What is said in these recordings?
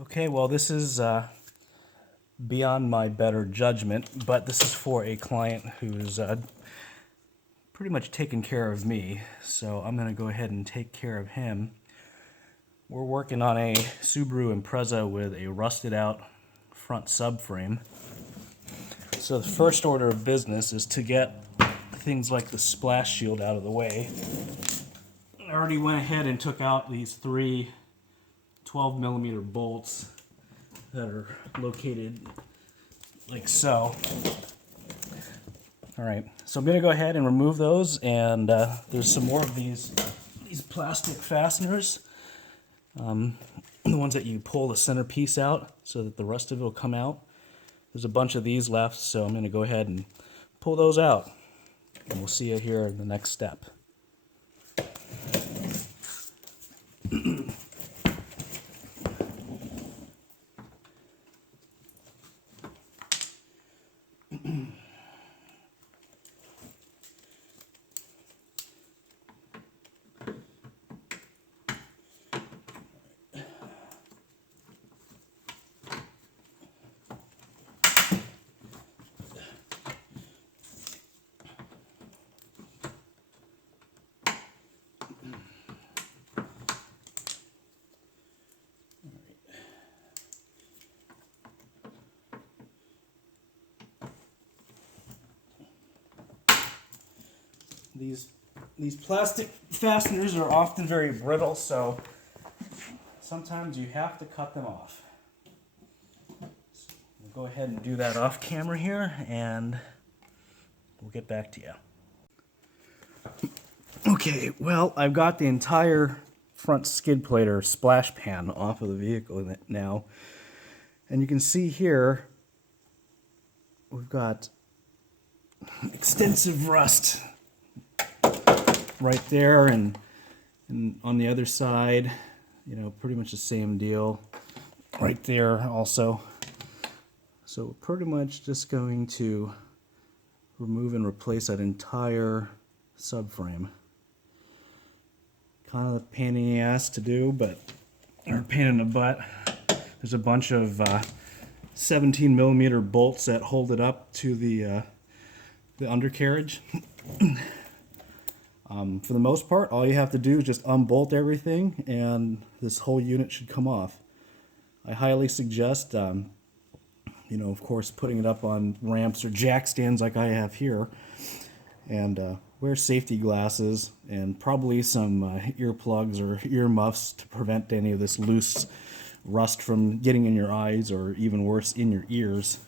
Okay, well this is beyond my better judgment, but this is for a client who's pretty much taken care of me, so I'm going to go ahead and take care of him. We're working on a Subaru Impreza with a rusted out front subframe. So the first order of business is to get things like the splash shield out of the way. I already went ahead and took out these three 12mm bolts that are located like so. Alright, so I'm going to go ahead and remove those, and there's some more of these plastic fasteners. The ones that you pull the center piece out so that the rest of it will come out. There's a bunch of these left, so I'm going to go ahead and pull those out. And we'll see you here in the next step. These plastic fasteners are often very brittle, so sometimes you have to cut them off. So we'll go ahead and do that off camera here, and we'll get back to you. Okay, well, I've got the entire front skid plate or splash pan off of the vehicle now, and you can see here we've got extensive rust right there, and on the other side, you know, pretty much the same deal right there also. So we're pretty much just going to remove and replace that entire subframe. Kind of a pain in the ass to do, but or a pain in the butt. There's a bunch of 17mm bolts that hold it up to the undercarriage. For the most part, all you have to do is just unbolt everything, and this whole unit should come off. I highly suggest, you know, of course, putting it up on ramps or jack stands like I have here, and wear safety glasses and probably some earplugs or earmuffs to prevent any of this loose rust from getting in your eyes, or even worse, in your ears.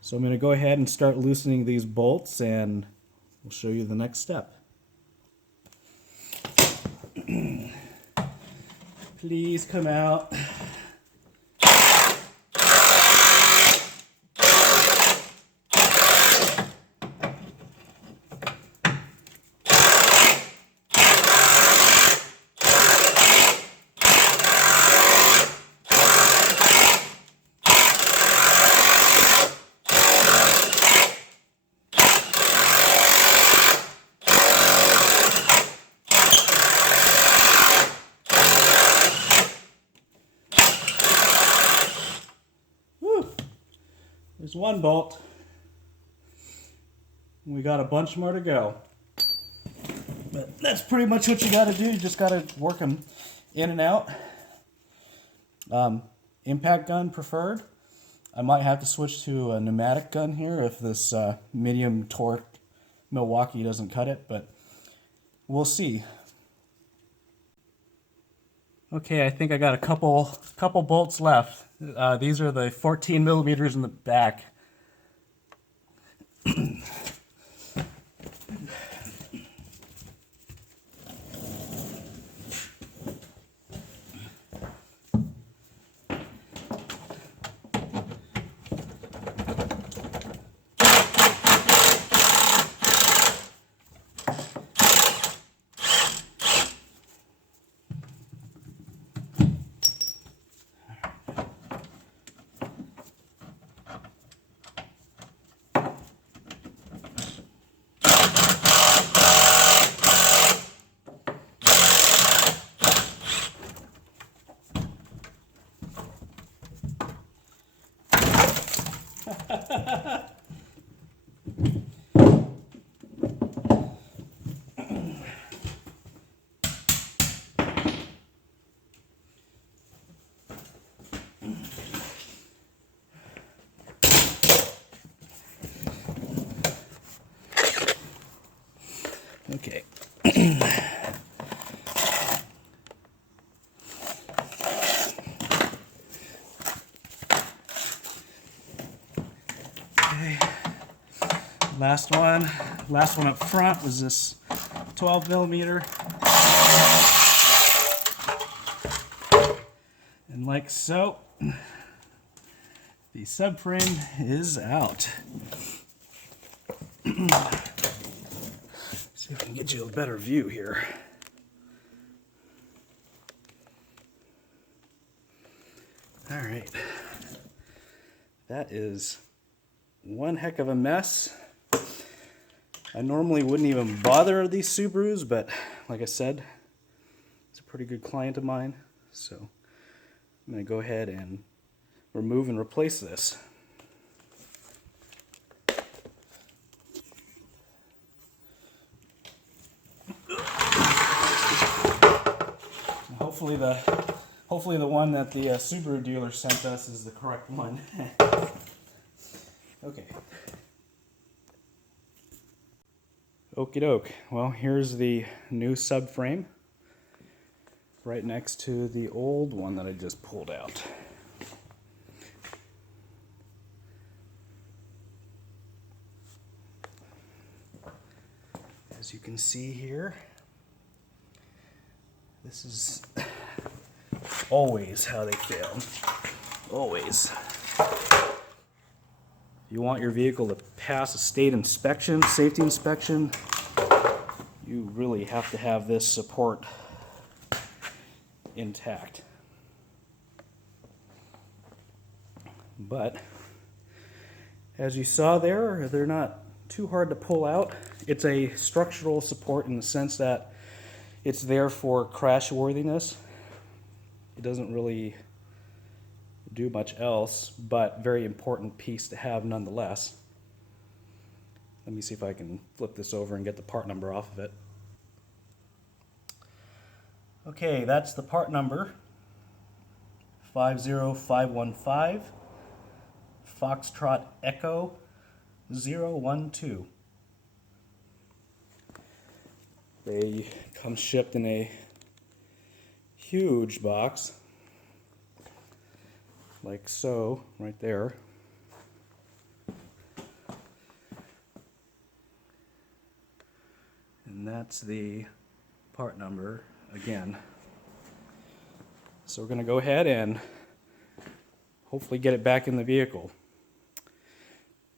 So I'm going to go ahead and start loosening these bolts, and we'll show you the next step. Please come out. There's one bolt. We got a bunch more to go. But that's pretty much what you got to do. You just got to work them in and out. Impact gun preferred. I might have to switch to a pneumatic gun here if this medium torque Milwaukee doesn't cut it, but we'll see. Okay, I think I got a couple bolts left. These are the 14mm in the back. Okay. Okay. Last one up front was this 12 millimeter. And like so, the subframe is out. See if we can get you a better view here. All right. That is one heck of a mess. I normally wouldn't even bother these Subarus, but like I said, it's a pretty good client of mine. So I'm going to go ahead and remove and replace this. Hopefully the one that the Subaru dealer sent us is the correct one. Okay. Okie doke. Well, here's the new subframe right next to the old one that I just pulled out. As you can see here, this is always how they fail. Always. If you want your vehicle to pass a state inspection, safety inspection, you really have to have this support intact. But as you saw there, they're not too hard to pull out. It's a structural support in the sense that it's there for crash worthiness. It doesn't really do much else, but very important piece to have nonetheless. Let me see if I can flip this over and get the part number off of it. Okay, that's the part number. 50515 Foxtrot Echo 012. They come shipped in a huge box, like so, right there. And that's the part number again. So we're going to go ahead and hopefully get it back in the vehicle.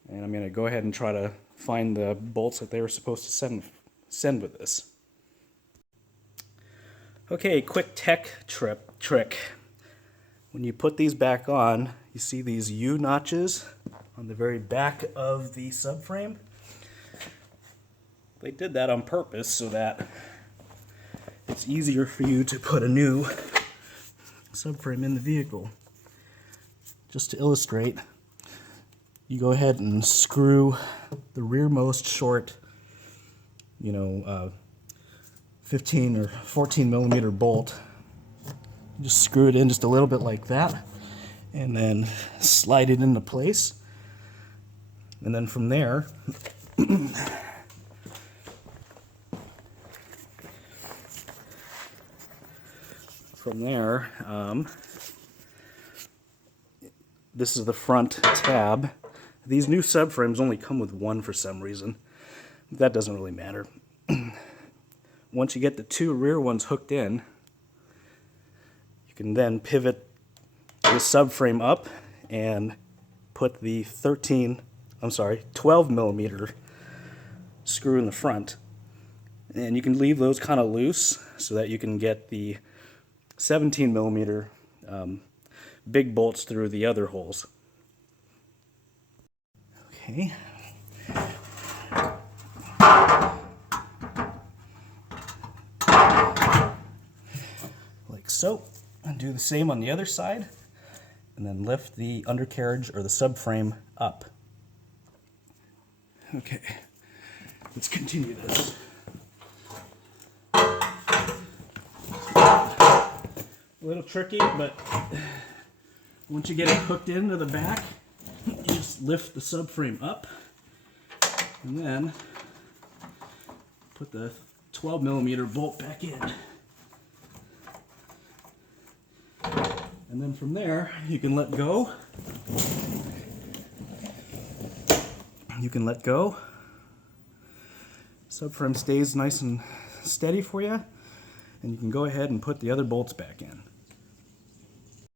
And I'm going to go ahead and try to find the bolts that they were supposed to send with this. Okay, quick tech trick. When you put these back on, you see these U notches on the very back of the subframe. They did that on purpose so that it's easier for you to put a new subframe in the vehicle. Just to illustrate, you go ahead and screw the rearmost short, 15 or 14 millimeter bolt. Just screw it in just a little bit like that, and then slide it into place. And then from there, this is the front tab. These new subframes only come with one for some reason. That doesn't really matter. Once you get the two rear ones hooked in, you can then pivot the subframe up and put the 12 millimeter screw in the front. And you can leave those kind of loose so that you can get the 17 millimeter big bolts through the other holes. Okay. Like so. And do the same on the other side, and then lift the undercarriage or the subframe up. Okay, let's continue this. A little tricky, but once you get it hooked into the back, you just lift the subframe up, and then put the 12mm bolt back in. And then from there, you can let go. You can let go. Subframe stays nice and steady for you. And you can go ahead and put the other bolts back in.